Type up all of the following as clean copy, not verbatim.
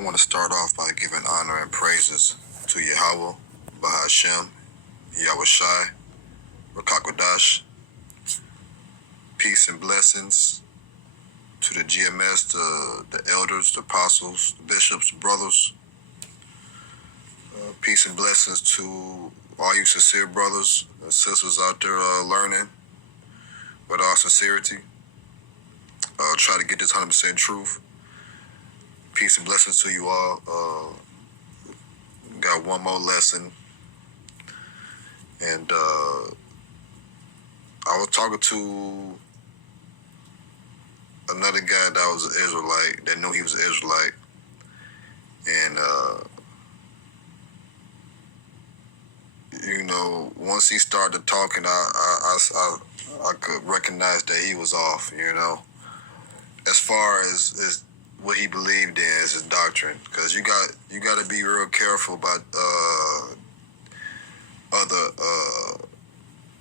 I want to start off by giving honor and praises to Yahweh, Bahashem, Yahweh Shai, Rakakwadash. Peace and blessings to the GMS, the elders, the apostles, the bishops, the brothers. Peace and blessings to all you sincere brothers and sisters out there learning with all sincerity. Try to get this 100% truth. Peace and blessings to you all. Got one more lesson. And I was talking to another guy that was an Israelite, that knew he was an Israelite. And, once he started talking, I could recognize that he was off, as far as what he believed in as his doctrine. Because you got to be real careful about other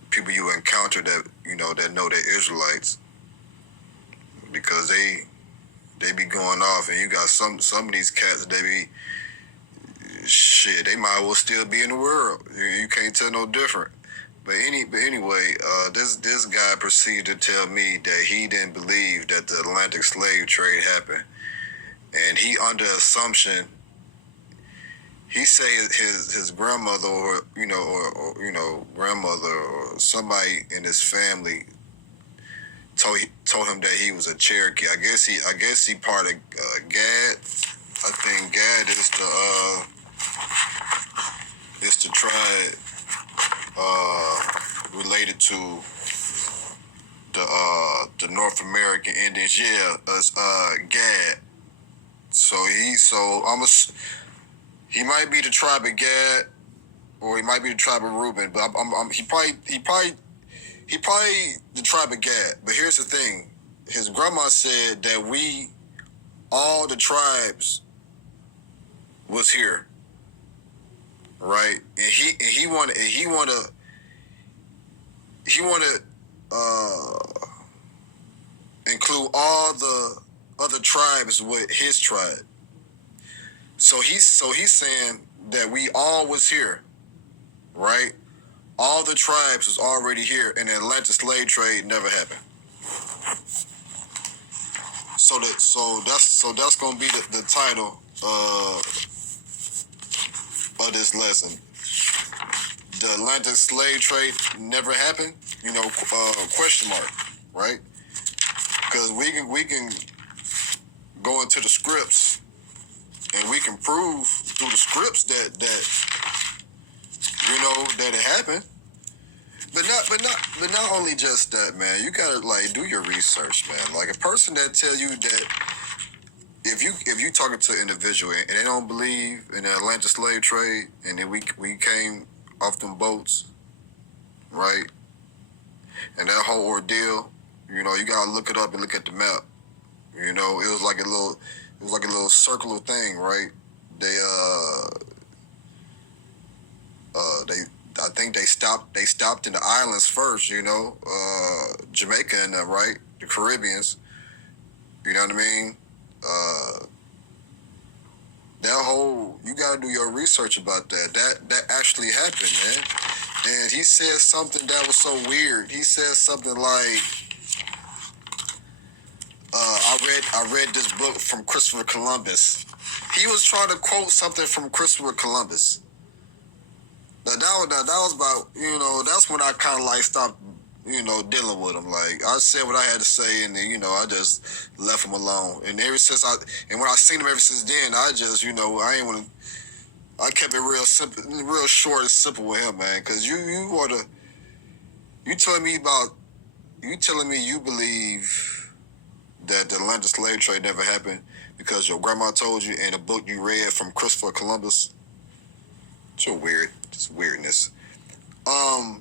people you encounter that that know they're Israelites, because they be going off, and you got some of these cats, they might well still be in the world. You can't tell no different. But anyway, this guy proceeded to tell me that he didn't believe that the Atlantic slave trade happened, and he under assumption. He say his grandmother or grandmother or somebody in his family told him that he was a Cherokee. I guess he part of Gad. I think Gad is the tribe related to the North American Indians. Yeah, Gad. He might be the tribe of Gad, or he might be the tribe of Reuben, but he probably the tribe of Gad. But here's the thing: his grandma said that all the tribes, was here, right? And he wanted include all the other tribes with his tribe. So he's saying that we all was here, right? All the tribes was already here, and the Atlantic slave trade never happened. So that's gonna be the title of this lesson. The Atlantic slave trade never happened, question mark, right? Because we can go into the scripts, and we can prove through the scripts that it happened. But not only just that, man. You gotta do your research, man. Like, a person that tell you that if you talking to an individual and they don't believe in the Atlantic slave trade, and then we came off them boats, right? And that whole ordeal, you gotta look it up and look at the map. It was like a little circular thing, right? I think they stopped in the islands first, Jamaica and right? The Caribbeans. You know what I mean? That whole, you gotta do your research about that. That actually happened, man. And he said something that was so weird. He said something like, I read this book from Christopher Columbus. He was trying to quote something from Christopher Columbus. Now that was about, that's when I kind of stopped, dealing with him. Like, I said what I had to say, and then, I just left him alone. And when I seen him ever since then, I just, I kept it real simple, real short and simple with him, man. Cause you telling me you believe that the Atlantic slave trade never happened because your grandma told you in a book you read from Christopher Columbus. So weird. Just weirdness. A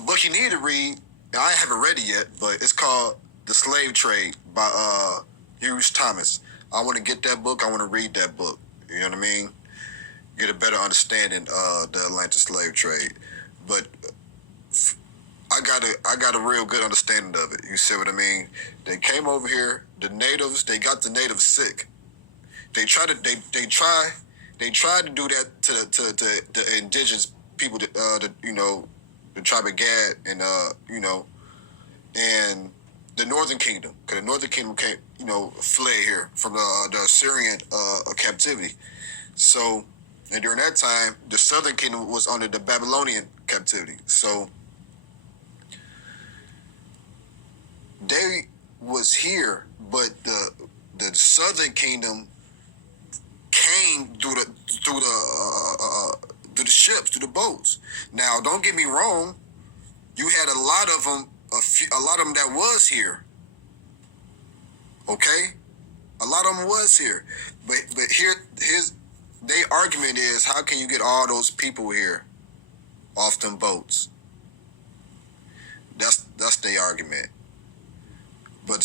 book you need to read, I haven't read it yet, but it's called The Slave Trade by Hughes Thomas. I want to get that book. I want to read that book. You know what I mean? Get a better understanding of the Atlantic slave trade. But I got a real good understanding of it. You see what I mean? They came over here. The natives, they got the natives sick. They try to to do that to the indigenous people, the tribe of Gad, and and the Northern Kingdom, because the Northern Kingdom came, fled here from the Assyrian captivity. So, and during that time, the Southern Kingdom was under the Babylonian captivity. So they was here, but the Southern Kingdom came through the ships, through the boats. Now, don't get me wrong. You had a lot of them, a lot of them that was here. Okay, a lot of them was here, but their argument is, how can you get all those people here off them boats? That's their argument. But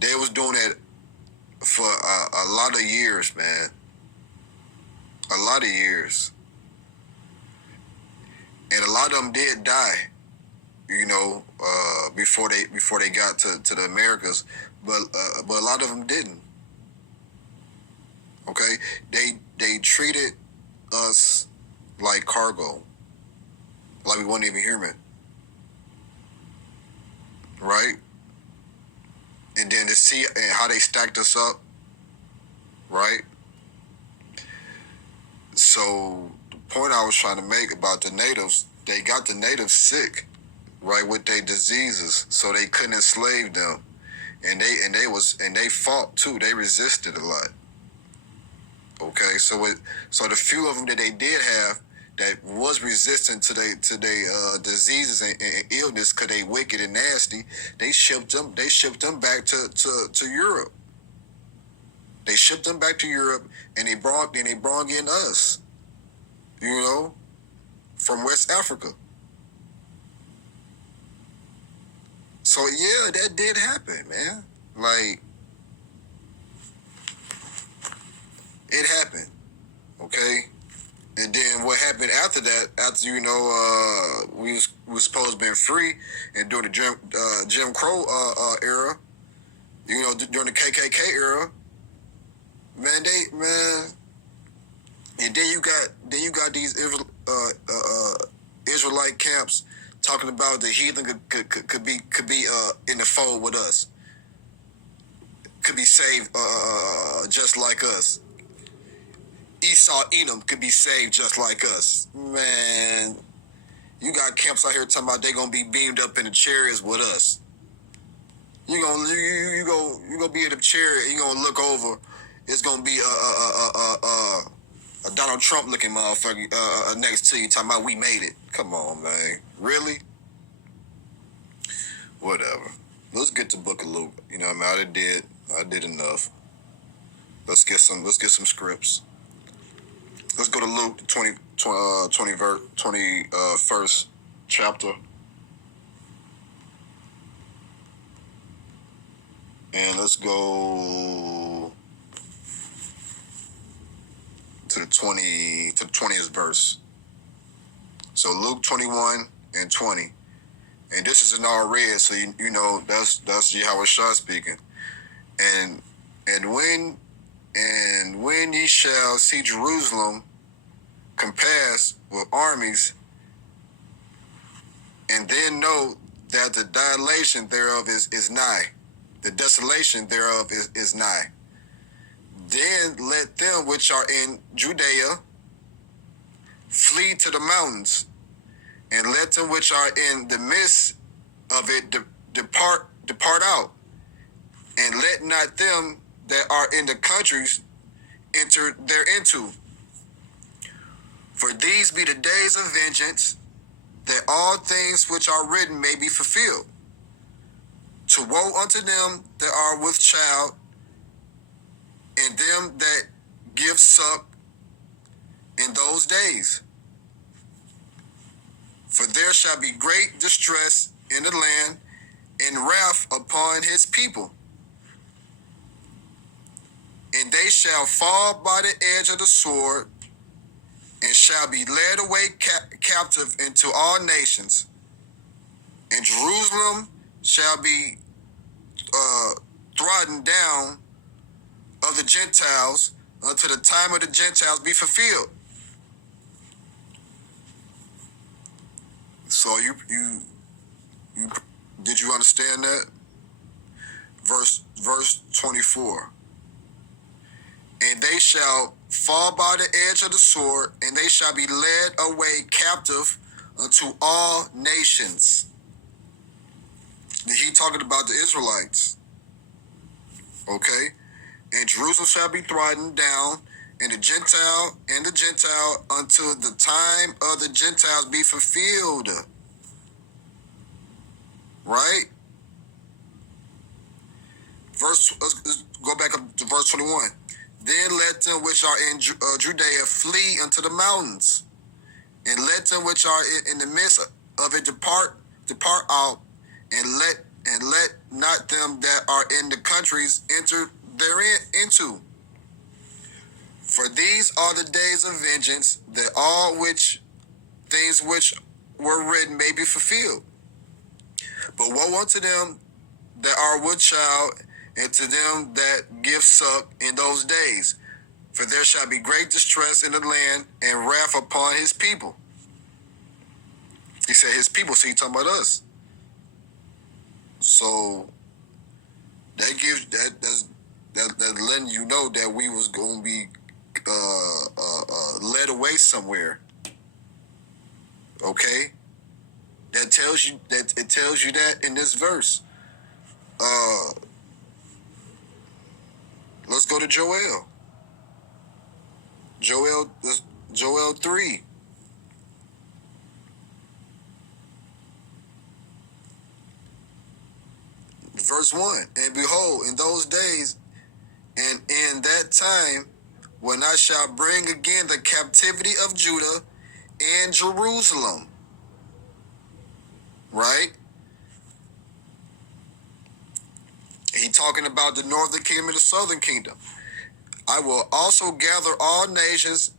they was doing it for a lot of years, man. A lot of years. And a lot of them did die, before they got to the Americas, but a lot of them didn't. Okay, they treated us like cargo, like we weren't even human, right? And then to see how they stacked us up, right? So the point I was trying to make about the natives, they got the natives sick, right, with their diseases, so they couldn't enslave them, and they fought too. They resisted a lot. Okay, so the few of them that they did have that was resistant to their diseases and illness, because they wicked and nasty, they shipped them back to Europe. They shipped them back to Europe, and they brought in us, from West Africa. So yeah, that did happen, man. Like, it happened, okay? And then what happened after that, after, we was supposed to be free, and during the Jim Crow era, during the KKK era, man, and then you got these Israelite camps talking about the heathen could be in the fold with us, could be saved just like us. Esau, Edom could be saved just like us. Man, you got camps out here talking about they gonna be beamed up in the chariots with us. You gonna be in the chariot. You gonna look over. It's gonna be a Donald Trump looking motherfucker next to you talking about we made it. Come on, man. Really? Whatever. Let's get to Book of Luke. I did enough. Let's get some scripts. Let's go to Luke, 21st chapter. And let's go to the 20th verse. So Luke 21 and 20. And this is in all red, so that's Yahweh Shah speaking. And when ye shall see Jerusalem compassed with armies, and then know that the dilation thereof is nigh, the desolation thereof is nigh. Then let them which are in Judea flee to the mountains, and let them which are in the midst of it depart out, and let not them that are in the countries enter thereinto. For these be the days of vengeance, that all things which are written may be fulfilled. To woe unto them that are with child, and them that give suck in those days. For there shall be great distress in the land, and wrath upon his people. And they shall fall by the edge of the sword, and shall be led away captive into all nations. And Jerusalem shall be trodden down of the Gentiles until the time of the Gentiles be fulfilled. So you did you understand that? Verse 24. And they shall fall by the edge of the sword, and they shall be led away captive unto all nations. He talking about the Israelites. Okay? And Jerusalem shall be trodden down, and the Gentile until the time of the Gentiles be fulfilled. Right? Let's go back up to verse 21. Then let them which are in Judea flee unto the mountains, and let them which are in the midst of it depart out, and let not them that are in the countries enter therein into. For these are the days of vengeance, that all which things which were written may be fulfilled. But woe unto them that are with child, and to them that give suck in those days. For there shall be great distress in the land, and wrath upon his people. He said his people, so he talking about us. So that gives that letting you know that we was going to be led away somewhere. Okay, that tells you that in this verse. Let's go to Joel. Joel 3. Verse 1. And behold, in those days and in that time, when I shall bring again the captivity of Judah and Jerusalem. Right? He talking about the northern kingdom and the southern kingdom. I will also gather all nations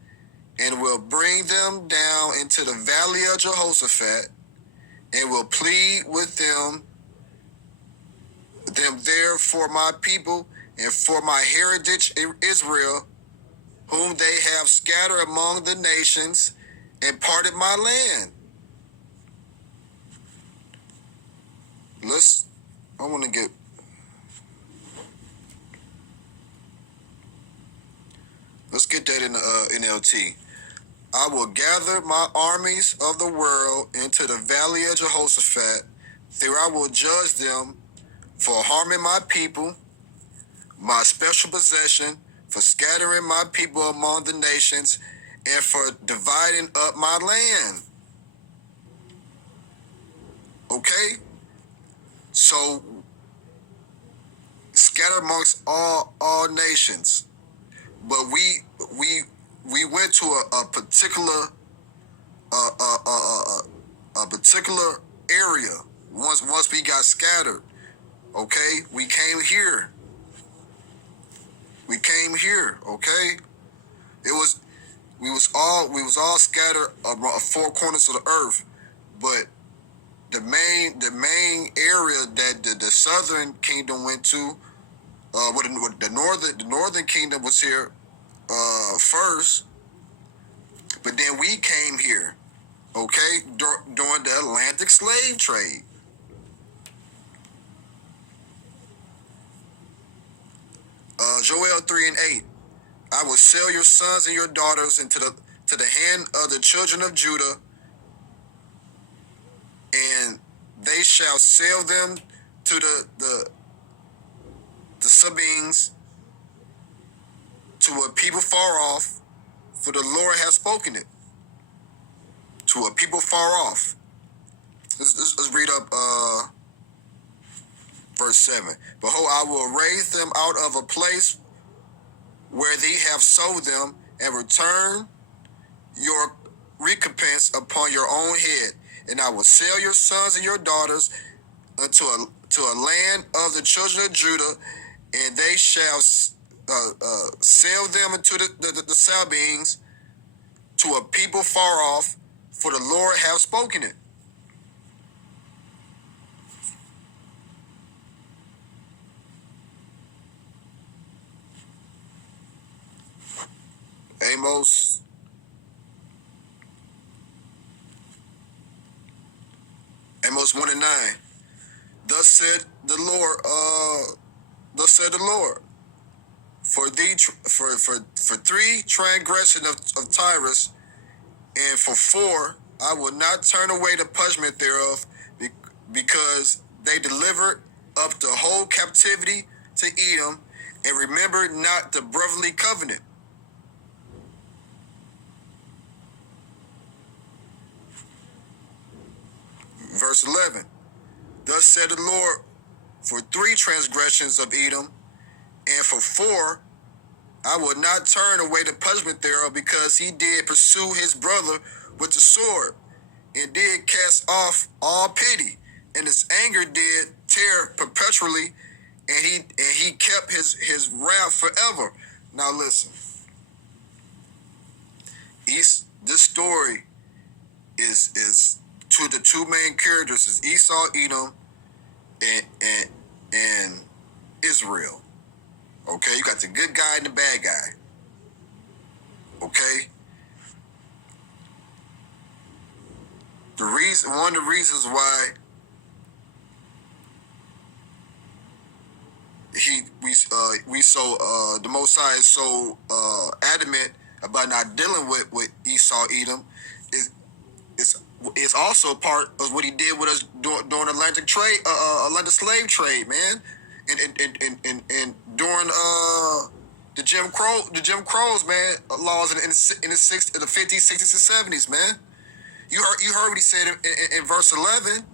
and will bring them down into the valley of Jehoshaphat, and will plead with them there for my people and for my heritage Israel, whom they have scattered among the nations and parted my land. Let's get that in the NLT. I will gather my armies of the world into the valley of Jehoshaphat. There I will judge them for harming my people, my special possession, for scattering my people among the nations, and for dividing up my land. Okay? So, scatter amongst all nations. But we went to a particular area once we got scattered. Okay, we came here. Okay, we was all scattered around four corners of the earth, but the main area that the southern kingdom went to, the northern kingdom was here first, but then we came here, okay, during the Atlantic slave trade. Joel 3 and 8. I will sell your sons and your daughters into the hand of the children of Judah, and they shall sell them to the Sabeans, to a people far off, for the Lord has spoken it. To a people far off. Let's read up verse 7. Behold, I will raise them out of a place where they have sold them, and return your recompense upon your own head. And I will sell your sons and your daughters unto a land of the children of Judah, and they shall sell them into the Sabeans, to a people far off, for the Lord hath spoken it. Amos. Amos 1 and 9. Thus said the Lord, thus said the Lord, for three transgressions of Tyrus, and for four, I will not turn away the punishment thereof, because they delivered up the whole captivity to Edom, and remembered not the brotherly covenant. Verse 11. Thus said the Lord, for three transgressions of Edom, and for four, I will not turn away the punishment thereof, because he did pursue his brother with the sword, and did cast off all pity, and his anger did tear perpetually, and he kept his wrath forever. Now listen, this story is to the two main characters is Esau, Edom, and Israel. Okay, you got the good guy and the bad guy. Okay. One of the reasons why the Most High is so adamant about not dealing with Esau, Edom, is also part of what he did with us during Atlantic slave trade, man, and during the Jim Crows, man, laws in the 50s, 60s, and 70s, man. You heard what he said in verse 11.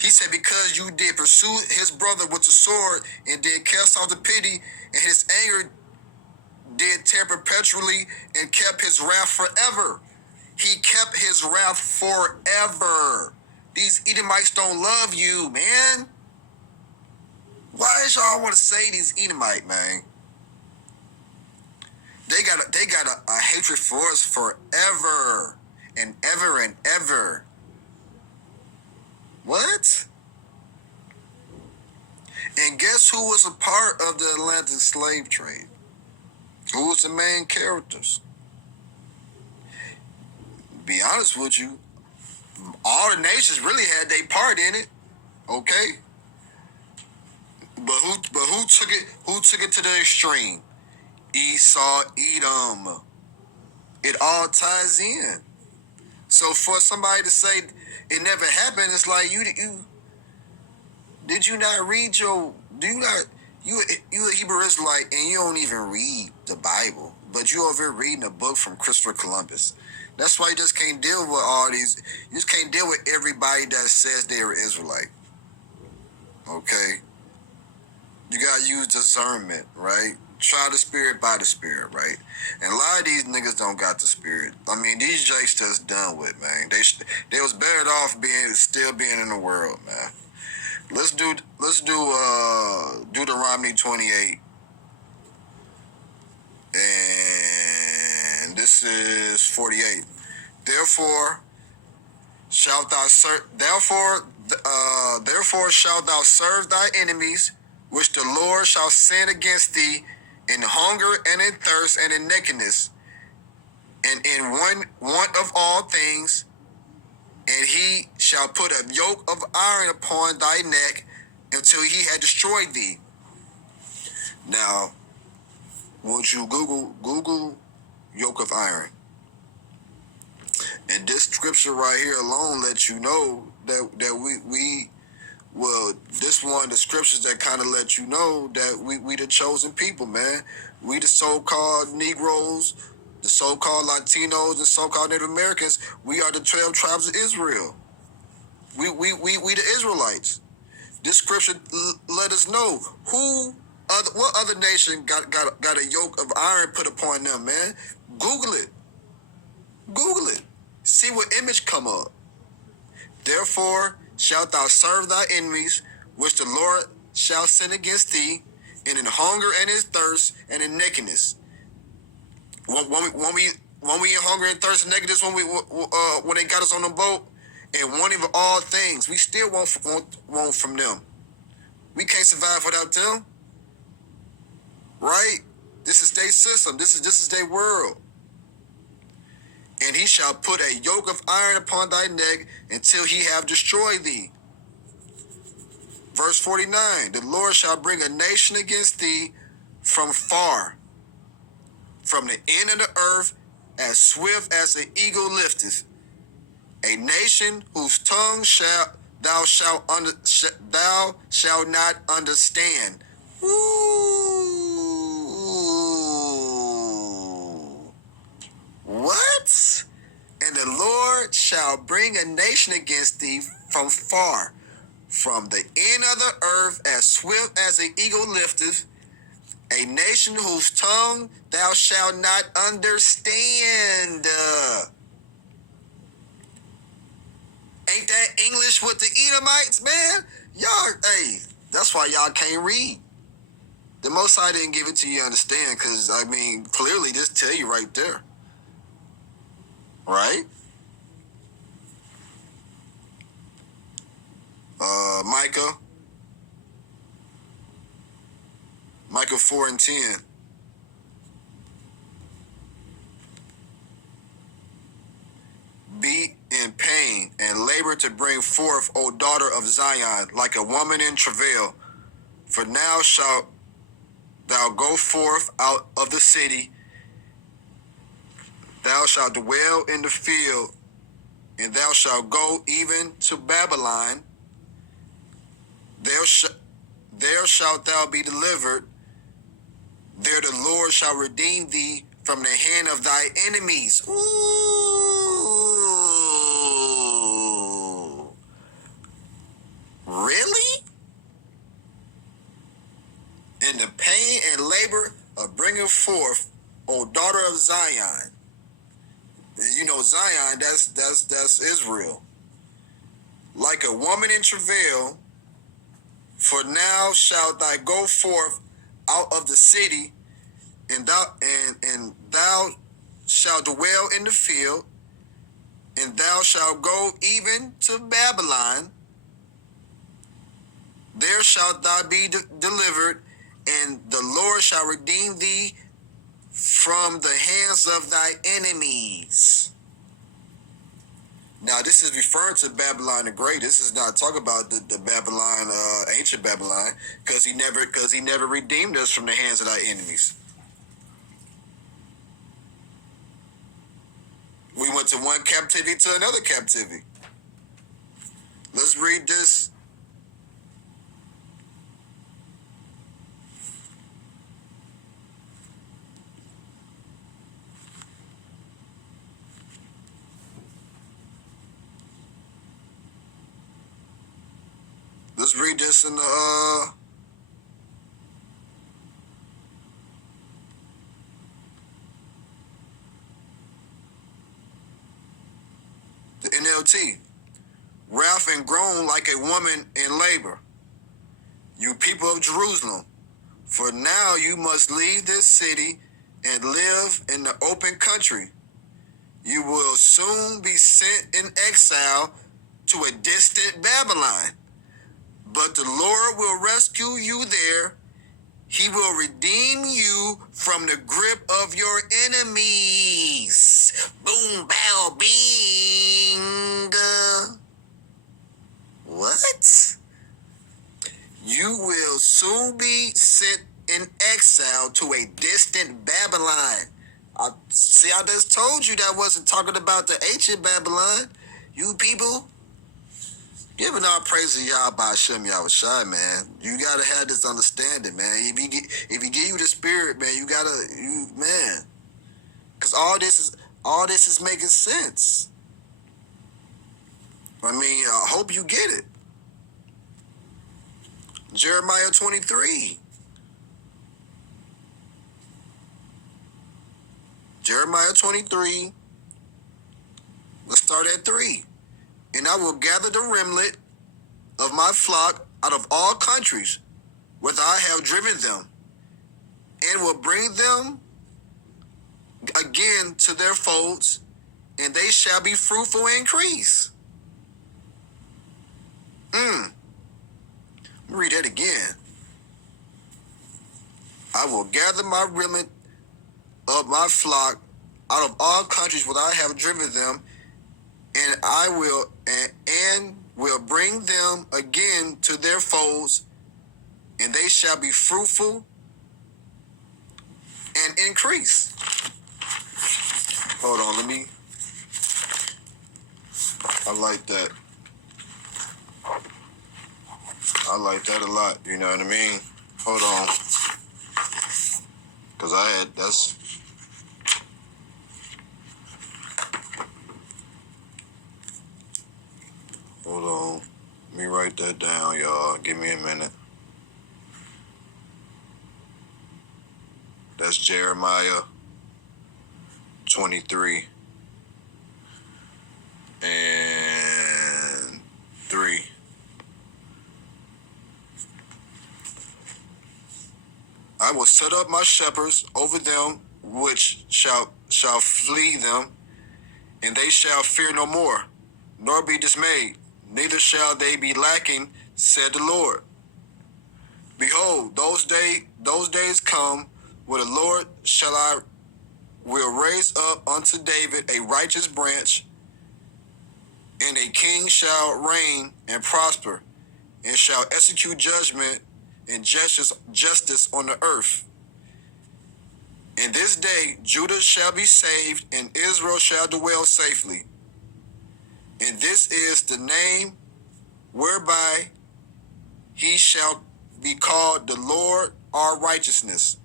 He said, because you did pursue his brother with the sword, and did cast off the pity, and his anger did tear perpetually, and kept his wrath forever. He kept his wrath forever. These Edomites don't love you, man. Why does y'all want to say these Edomite, man? They got a hatred for us forever and ever and ever. What? And guess who was a part of the Atlantic slave trade? Who was the main characters? Be honest with you, all the nations really had their part in it. Okay? But who took it to the extreme? Esau, Edom. It all ties in. So for somebody to say it never happened, it's like you did you not read you a Hebrew Israelite and you don't even read the Bible, but you over here reading a book from Christopher Columbus. That's why you just can't deal with all these. You just can't deal with everybody that says they're Israelite. Okay? You gotta use discernment, right? Try the spirit by the spirit, right? And a lot of these niggas don't got the spirit. I mean, these jakes just done with, man. They was better off still being in the world, man. Let's do Deuteronomy 28. And this is 48. Therefore shalt thou serve thy enemies, which the Lord shall send against thee, in hunger and in thirst and in nakedness, and in want of all things, and he shall put a yoke of iron upon thy neck until he had destroyed thee. Now, won't you Google yoke of iron? And this scripture right here alone lets you know that this one of the scriptures that kind of let you know that we the chosen people, man. We the so-called Negroes, the so-called Latinos, the so-called Native Americans. We are the 12 tribes of Israel. We the Israelites. This scripture let us know what other nation got a yoke of iron put upon them, man. Google it. See what image come up. Therefore shalt thou serve thy enemies, which the Lord shall send against thee, and in hunger and in thirst and in nakedness. When we in hunger and thirst and nakedness, when they got us on the boat, and wanting of all things, we still want from them. We can't survive without them, right? This is their system. This is their world. And he shall put a yoke of iron upon thy neck until he have destroyed thee. Verse 49, the Lord shall bring a nation against thee from far, from the end of the earth, as swift as an eagle lifteth. A nation whose tongue thou shalt not understand. Ooh. What? And the Lord shall bring a nation against thee from far, from the end of the earth, as swift as an eagle lifteth, a nation whose tongue thou shalt not understand. Ain't that English with the Edomites, man? Y'all, hey, that's why y'all can't read. The Most High didn't give it to you to understand, because, I mean, clearly this tell you right there. Right? Micah 4 and 10. Be in pain and labor to bring forth, O daughter of Zion, like a woman in travail. For now shalt thou go forth out of the city. Thou shalt dwell in the field, and thou shalt go even to Babylon. There shalt thou be delivered. There the Lord shall redeem thee from the hand of thy enemies. Ooh. Really? In the pain and labor of bringing forth, O daughter of Zion. You know, Zion, that's Israel. Like a woman in travail, for now shalt thou go forth out of the city, and thou shalt dwell in the field, and thou shalt go even to Babylon. There shalt thou be delivered, and the Lord shall redeem thee from the hands of thy enemies. Now, this is referring to Babylon the Great. This is not talking about the Babylon, ancient Babylon, because he never redeemed us from the hands of thy enemies. We went to one captivity to another captivity. Let's read this. Let's read this in the NLT. Wrath and groan like a woman in labor, you people of Jerusalem. For now you must leave this city and live in the open country. You will soon be sent in exile to a distant Babylon. But the Lord will rescue you there. He will redeem you from the grip of your enemies. Boom, bow, bing. What? You will soon be sent in exile to a distant Babylon. I just told you that wasn't talking about the ancient Babylon. You people, giving all praise to Yahweh Ba'Shem Yahushai, man. You gotta have this understanding, man. If he give you the spirit, man, man. Because all this is making sense. I mean, I hope you get it. Jeremiah 23. Jeremiah 23. Let's start at 3. And I will gather the remnant of my flock out of all countries, whither I have driven them, and will bring them again to their folds, and they shall be fruitful and increase. Read that again. I I will gather my remnant of my flock out of all countries where I have driven them, and I will and will bring them again to their folds, and they shall be fruitful and increase. Hold on, I like that. I like that a lot, you know what I mean? Hold on. Because hold on. Let me write that down, y'all. Give me a minute. That's Jeremiah 23 and 3. I will set up my shepherds over them, which shall flee them, and they shall fear no more, nor be dismayed, neither shall they be lacking, said the Lord. Behold, those days come, where the Lord will raise up unto David a righteous branch, and a king shall reign and prosper, and shall execute judgment and justice on the earth. In this day Judah shall be saved, and Israel shall dwell safely. And this is the name whereby he shall be called the Lord our righteousness.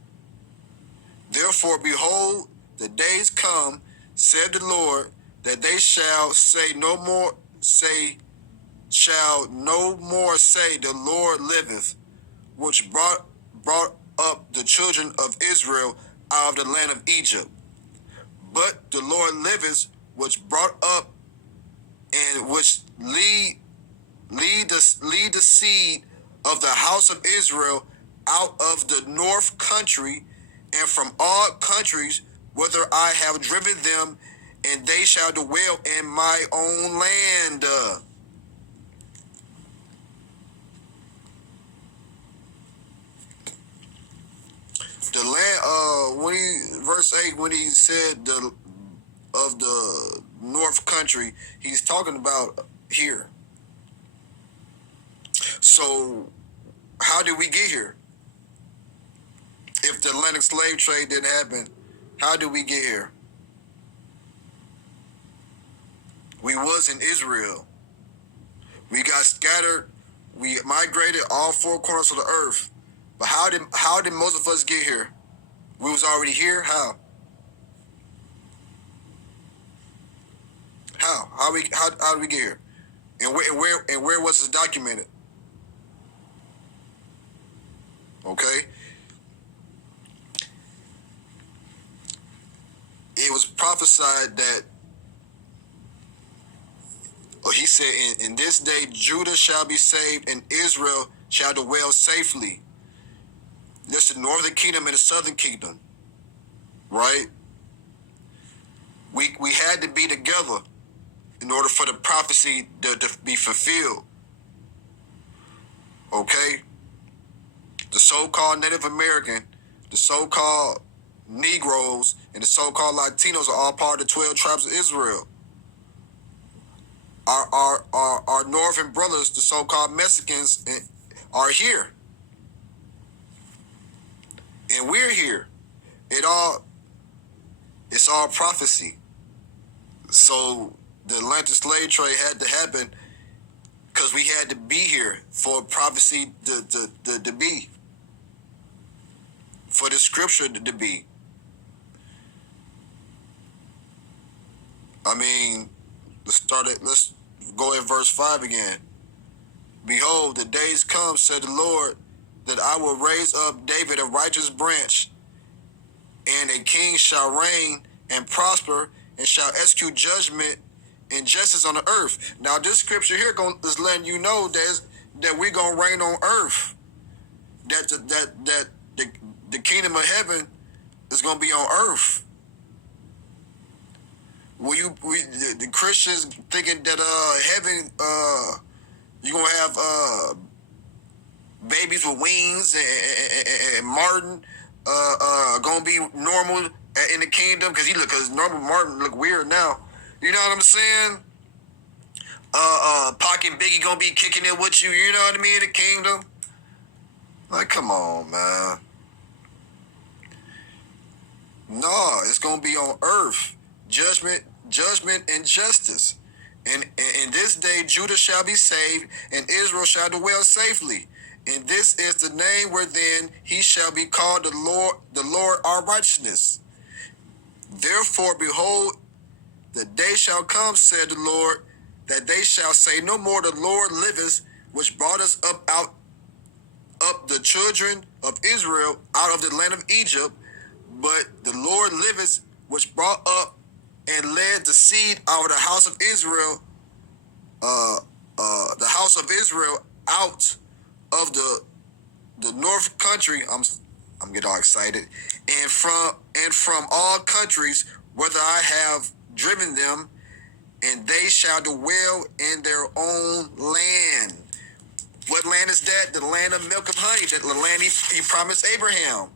Therefore, behold, the days come, said the Lord, that they shall no more say, the Lord liveth, which brought up the children of Israel out of the land of Egypt. But the Lord liveth, which brought up and which lead the seed of the house of Israel out of the north country, and from all countries whither I have driven them, and they shall dwell in my own land. The land, verse 8, when he said of the north country, he's talking about here. So, how did we get here? If the Atlantic slave trade didn't happen, how did we get here? We was in Israel. We got scattered. We migrated all four corners of the earth. But how did most of us get here? We was already here. How? How did we get here? And where was this documented? Okay. It was prophesied that, he said, in this day Judah shall be saved, and Israel shall dwell safely. That's the northern kingdom and the southern kingdom, right? We had to be together in order for the prophecy to be fulfilled. Okay? The so-called Native American, the so-called Negroes, and the so-called Latinos are all part of the 12 tribes of Israel. Our northern brothers, the so-called Mexicans, are here. And we're here. It's all prophecy. So the Atlantic slave trade had to happen because we had to be here for prophecy to be. For the scripture to be. I mean, let's go at verse 5 again. Behold, the days come, said the Lord, that I will raise up David a righteous branch, and a king shall reign and prosper, and shall execute judgment and justice on the earth. Now, this scripture here is letting you know that we're gonna reign on earth. That the kingdom of heaven is gonna be on earth. The Christians thinking that heaven you're gonna have babies with wings and Martin gonna be normal in the kingdom? Because normal Martin look weird now. You know what I'm saying? Pac and Biggie gonna be kicking it with you. You know what I mean? In the kingdom. Like, come on, man. No, it's gonna be on earth. Judgment, and justice. And in this day Judah shall be saved, and Israel shall dwell safely. And this is the name wherein he shall be called the Lord our righteousness. Therefore, behold, the day shall come, said the Lord, that they shall say no more, the Lord liveth, which brought us up the children of Israel out of the land of Egypt, but the Lord liveth, which brought up and led the seed out of the house of Israel, out of the north country. I'm getting all excited, and from all countries, whither I have driven them, and they shall dwell in their own land. What land is that? The land of milk and honey, that the land he promised Abraham.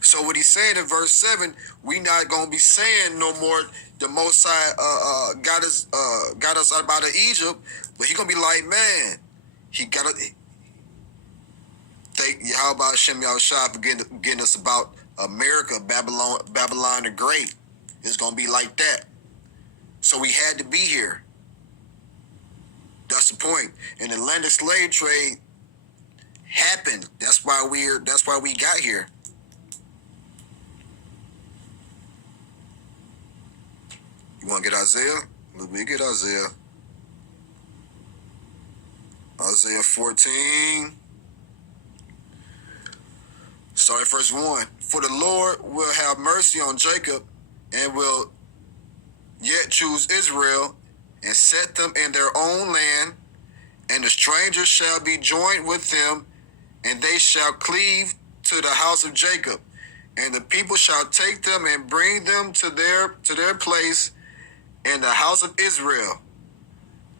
So what he's saying in verse 7, we not gonna be saying no more the Most High got us out of Egypt, but he gonna be like, man, he gotta thank Yahweh Hashem Yahushua for getting us about America, Babylon the Great. It's gonna be like that. So we had to be here. That's the point. And the Atlantic slave trade happened. That's why we got here. You want to get Isaiah? Let me get Isaiah. Isaiah 14. Starting verse 1. For the Lord will have mercy on Jacob, and will yet choose Israel, and set them in their own land, and the strangers shall be joined with them, and they shall cleave to the house of Jacob, and the people shall take them and bring them to their place, and the house of Israel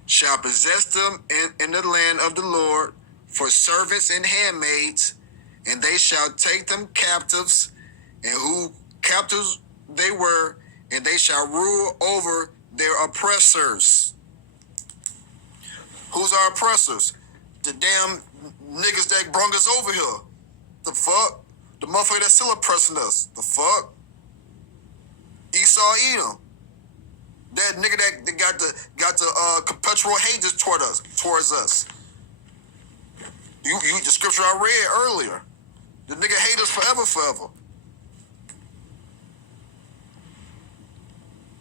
shall possess them in the land of the Lord for servants and handmaids, and they shall take them captives, and who captives they were, and they shall rule over their oppressors. Who's our oppressors? The damn niggas that brung us over here. The fuck? The motherfucker that's still oppressing us. The fuck? Esau Edom. That nigga that got the perpetual hatred towards us. The scripture I read earlier. The nigga hate us forever.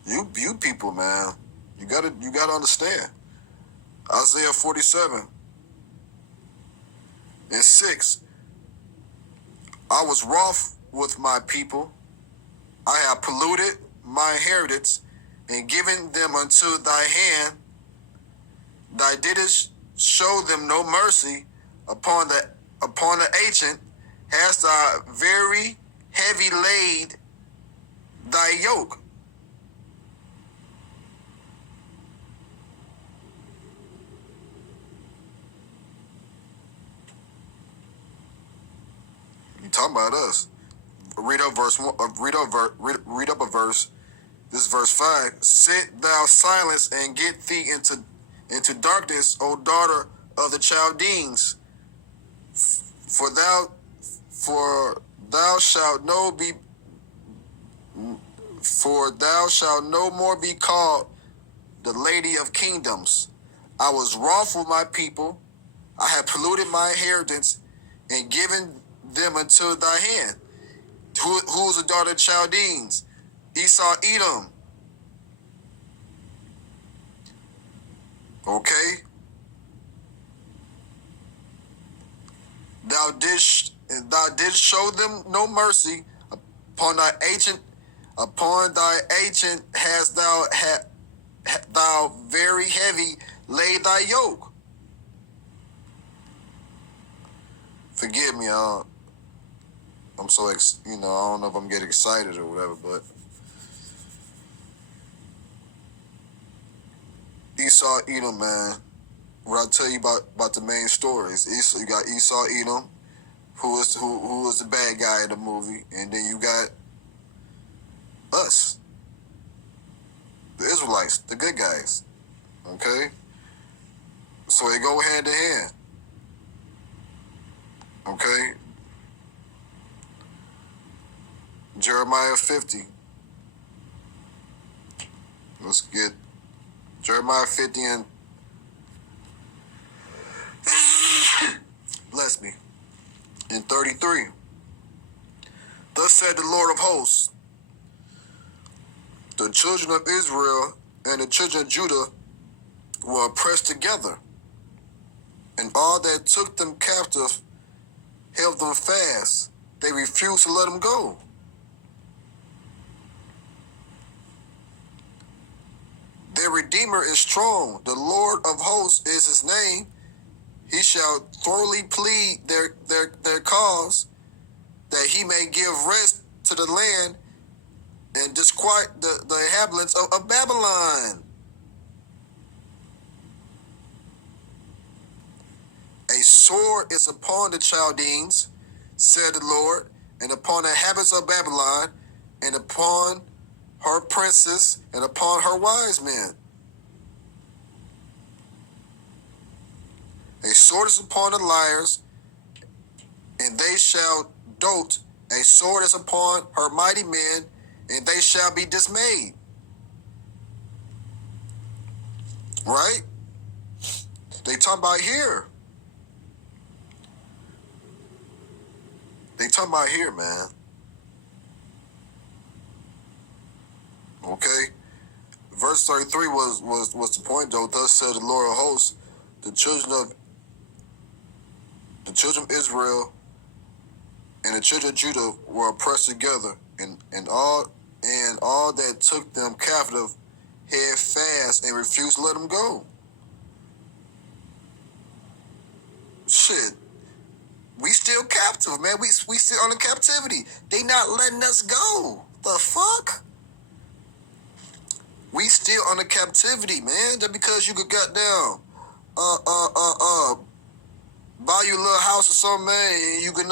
You people, man. You gotta understand. Isaiah 47 and 6. I was wroth with my people. I have polluted my inheritance and given them unto thy hand. Thou didst show them no mercy upon the ancient. Hast thou very heavy laid thy yoke. You talking about us? Read up verse 1. Read up a verse. This is verse 5. Sit thou silence and get thee into darkness, O daughter of the Chaldeans. For thou shalt no more be called the lady of kingdoms. I was wroth with my people. I have polluted my inheritance and given them unto thy hand. Who is the daughter of Chaldeans? Esau Edom. Okay. Thou didst show them no mercy upon thy ancient hast thou very heavy laid thy yoke. Forgive me, I'm so I don't know if I'm getting excited or whatever, but Esau Edom, man. What I tell you about the main stories. You got Esau Edom, who is the bad guy in the movie, and then you got us, the Israelites, the good guys. Okay, so they go hand in hand. Okay, Jeremiah 50. Let's get Jeremiah 50 and bless me, in 33. Thus said the Lord of hosts, the children of Israel and the children of Judah were oppressed together, and all that took them captive held them fast. They refused to let them go. Their Redeemer is strong. The Lord of hosts is his name. He shall thoroughly plead their cause, that he may give rest to the land and disquiet the inhabitants of Babylon. A sword is upon the Chaldeans, said the Lord, and upon the inhabitants of Babylon, and upon her princes, and upon her wise men. A sword is upon the liars, and they shall dote. A sword is upon her mighty men, and they shall be dismayed. Right? They talking about here. They talking about here, man. Okay? Verse 33 was the point, though. Thus said the Lord of hosts, the children of Israel and the children of Judah were oppressed together, and all that took them captive held fast and refused to let them go. Shit. We still captive, man. We still under captivity. They not letting us go. The fuck? We still under captivity, man. Just because you could goddamn buy you a little house or something, man, and you can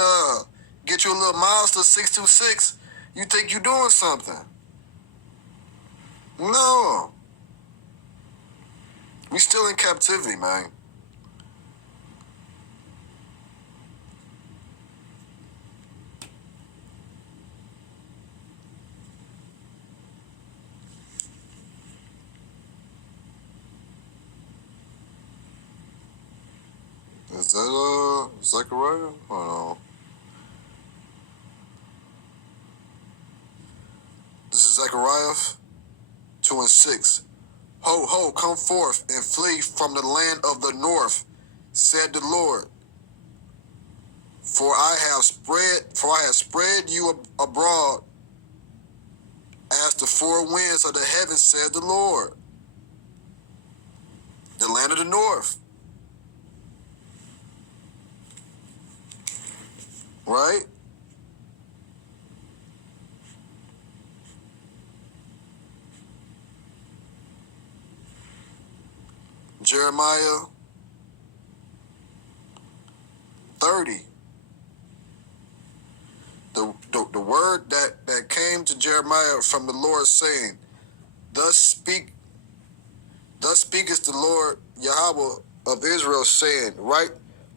get you a little Mazda 626, you think you doing something. No. We still in captivity, man. Is that Zechariah? Hold on. This is Zechariah 2 and 6. Ho, ho, come forth and flee from the land of the north, said the Lord. For I have spread you abroad as the four winds of the heavens, said the Lord. The land of the north. Right? Jeremiah 30. The word that came to Jeremiah from the Lord, saying, Thus speaketh the Lord Yahweh of Israel, saying,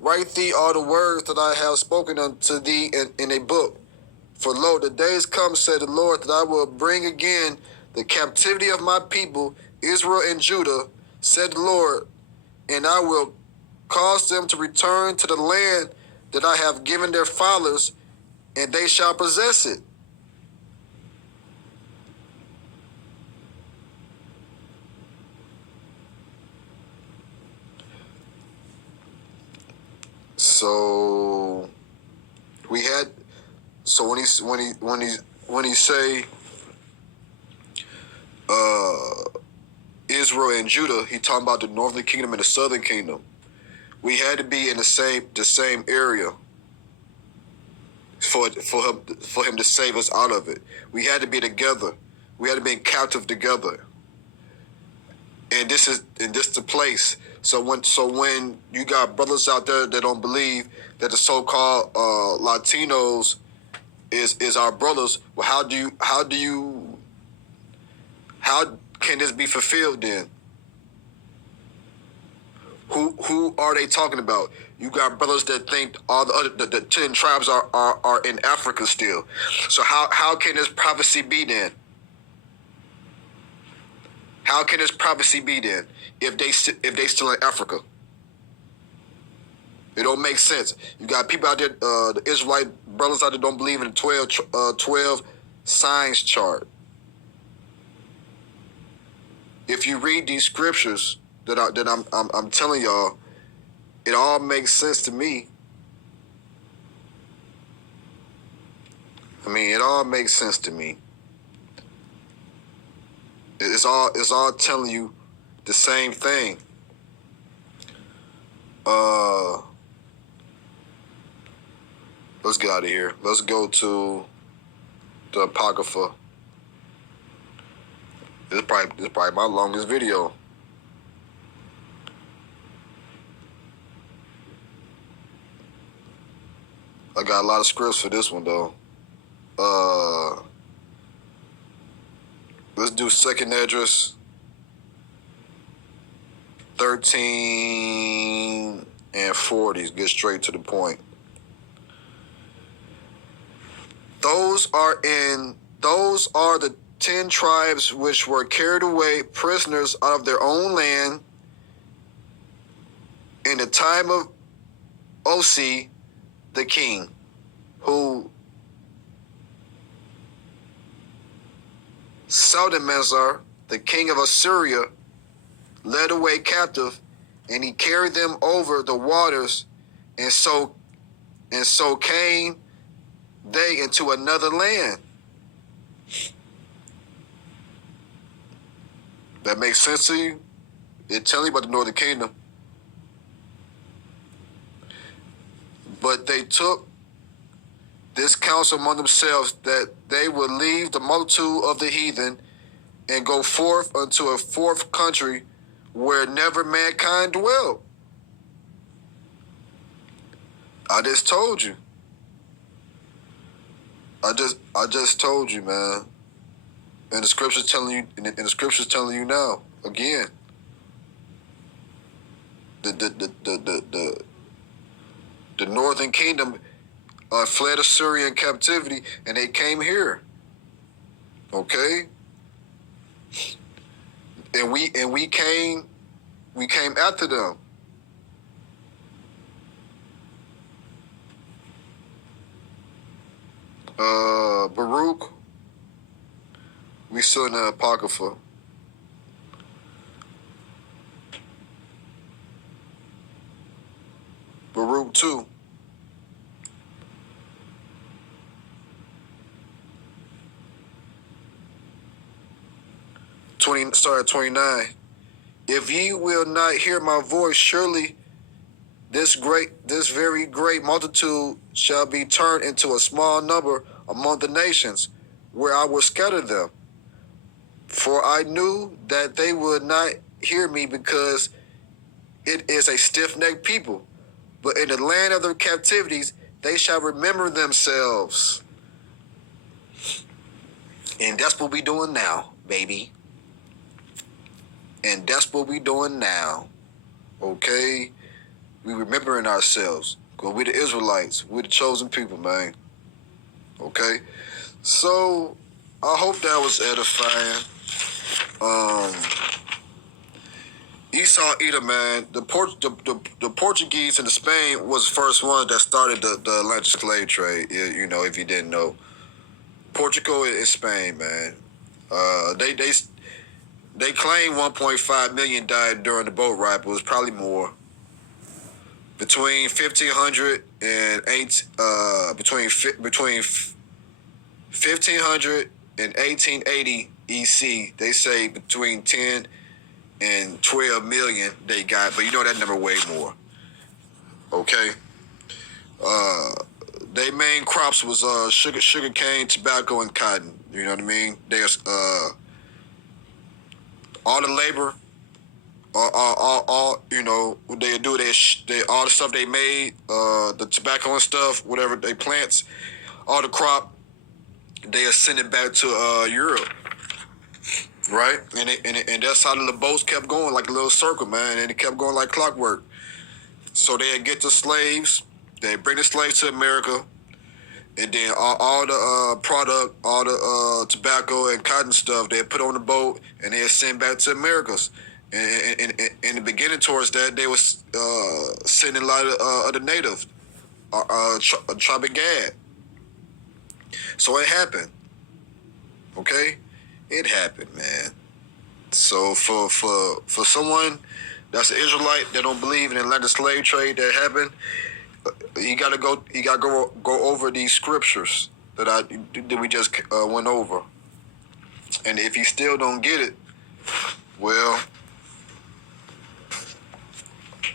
Write thee all the words that I have spoken unto thee in a book. For lo, the days come, said the Lord, that I will bring again the captivity of my people, Israel and Judah, said the Lord, and I will cause them to return to the land that I have given their fathers, and they shall possess it. So we had, so when he say Israel and Judah, he talking about the northern kingdom and the southern kingdom. We had to be in the same area for him to save us out of it. We had to be together. We had to be captive together. And this and this the place. So when you got brothers out there that don't believe that the so-called Latinos is our brothers, well, how can this be fulfilled then? Who are they talking about? You got brothers that think all the 10 tribes are in Africa still. So how can this prophecy be then? How can this prophecy be then if they still in Africa? It don't make sense. You got people out there, the Israelite brothers out there don't believe in the 12 signs chart. If you read these scriptures that I'm telling y'all, it all makes sense to me. I mean, it all makes sense to me. It's all telling you the same thing. Let's get out of here. Let's go to the Apocrypha. This is probably my longest video. I got a lot of scripts for this one though. Let's do Second Esdras 13 and 40. Get straight to the point. Those are the 10 tribes which were carried away prisoners out of their own land in the time of Osea the king, who Salmanasar, the king of Assyria, led away captive, and he carried them over the waters, and so came they into another land. That makes sense to you? It tells you about the northern kingdom. But they took this counsel among themselves that they would leave the multitude of the heathen and go forth unto a fourth country where never mankind dwelled. I just told you. I just told you, man. And the scripture's telling you, and the scripture's telling you now, again. The northern kingdom fled Assyrian captivity, and they came here. Okay? And we came after them. Baruch, we still in the Apocrypha. Baruch 2. Start at 29. If ye will not hear my voice, surely this very great multitude shall be turned into a small number among the nations, where I will scatter them. For I knew that they would not hear me, because it is a stiff-necked people. But in the land of their captivities, they shall remember themselves. And that's what we doing now, baby. And that's what we doing now. Okay? We remembering ourselves. Because we the Israelites. We the chosen people, man. Okay? So, I hope that was edifying. Esau Edom, man. The Portuguese and the Spain was the first one that started the Atlantic slave trade, you know, if you didn't know. Portugal and Spain, man. They claim 1.5 million died during the boat ride, but it was probably more. Between 1500 and between 1500 and 1880 EC, they say between 10 and 12 million they got, but you know that number way more. Okay. Their main crops was sugar cane, tobacco, and cotton. You know what I mean? There's all the labor all what they do, they all the stuff they made, the tobacco and stuff, whatever they plants, all the crop, they are sending back to Europe, right? And that's how the boats kept going, like a little circle, man, and it kept going like clockwork. So they'd get the slaves, they bring the slaves to America, and then all the product, all the tobacco and cotton stuff, they put on the boat and they send back to Americas. And in the beginning, towards that, they was sending a lot of the natives, tribe of Gad. So it happened. Okay, it happened, man. So for someone that's an Israelite that don't believe in the Atlantic slave trade that happened, you gotta go over these scriptures that we just went over. And if you still don't get it, well,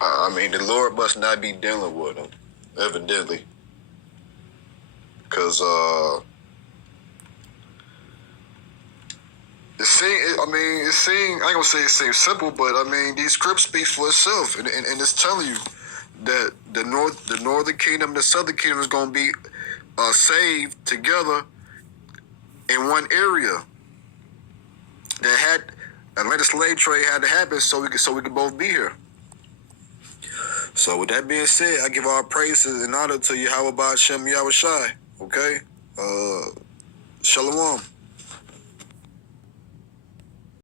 I mean, the Lord must not be dealing with them, evidently, because it seems, I ain't gonna say it seems simple, but I mean, these scripts speaks for itself, and it's telling you that the northern kingdom and the southern kingdom is gonna be saved together in one area. That had Atlantic slave trade had to happen so we could both be here. So with that being said, I give all praises and honor to Yahweh Ba'ashem Yahweh Shai. Okay, Shalom.